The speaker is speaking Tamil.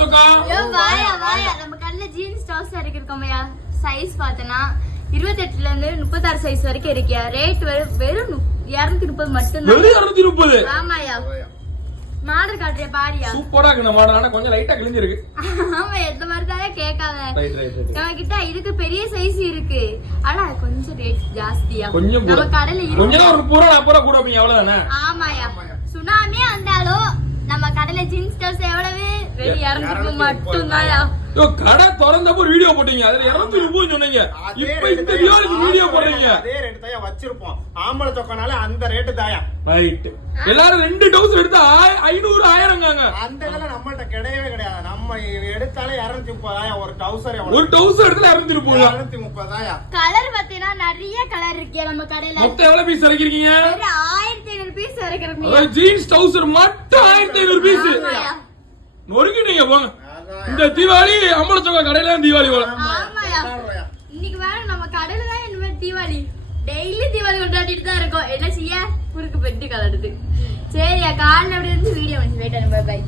சொக்கா வாயா வாயா நம்ம கடையில ஜீன்ஸ் ட்ரவுசர் இருக்கோமையா சைஸ் பார்த்தனா 28ல இருந்து 36 சைஸ் வரைக்கும் இருக்கியா ரேட் வெறும் 230 மட்டும் தான். வெறும் 230. ஆமாயா மாடல் காட்டுறியா பாரியா சூப்பரா இருக்கு இந்த மாடல். ஆனா கொஞ்சம் லைட்டா கிழிஞ்சு இருக்கு. ஆமா எந்த மாதிரி தான் கேட்காத. ரைட் நம்ம கிட்ட இதுக்கு பெரிய சைஸ் இருக்கு. ஆனா கொஞ்சம் ரேட் ஜாஸ்தியா. கொஞ்சம் நம்ம கடையில இருக்கு. கொஞ்சம் ஒரு 40 ரூபாய் கூட வைங்க அவ்வளவுதானே. ஆமாயா சுனாமி வந்தாலும் நம்ம கடையில ஜீன்ஸ் ட்ரவுசர் எவ்வளவு வெறும் 230 மட்டும் தான்யா. கடை திறந்தப்ப வீடியோ போட்டீங்க அதுல 230 சொன்னீங்க. இப்ப இந்த வீடியோ போடுறீங்க அதே ரேட் தான் வச்சிருப்போம். ஆம்பளை சொக்கனால அந்த ரேட் தாயா. ரைட். எல்லாரும் 2 டவுசர் எடுத்தா 500 1000ங்க. அந்த இதெல்லாம் நம்மள்ட்ட கிடையவே கிடையாது. நம்ம எடுத்தாலே 230 ஒரு டவுசர் எவ்வளவு? ஒரு டவுசர் எடுத்தா 230. 230 கலர் பாத்தீனா நிறைய கலர் இருக்கே நம்ம கடையில. மொத்தம் எவ்வளவு பீஸ் இறக்கிருக்கீங்க? 1500 பீஸ் இறக்குறீங்க. ஜீன்ஸ் டவுசர் மட்டும் 1500 பீஸ். நொறுக்கிட்டீங்க போங்க. இந்த தீபாவளி அம்பல சொக்கா கடையில தீபாவளி போல. ஆமாயா இன்னைக்கு வேற நம்ம கடையில தான் இந்த தீபாவளி டெய்லி தீபாவளி கொண்டாடிட்டு தான் இருக்கோம். என்ன செய்ய குறுக்கு பெட்டு கலடுது. சரியா காலைல அப்படி இருந்து வீடியோ வந்து வெயிட் பண்ணு. Bye by.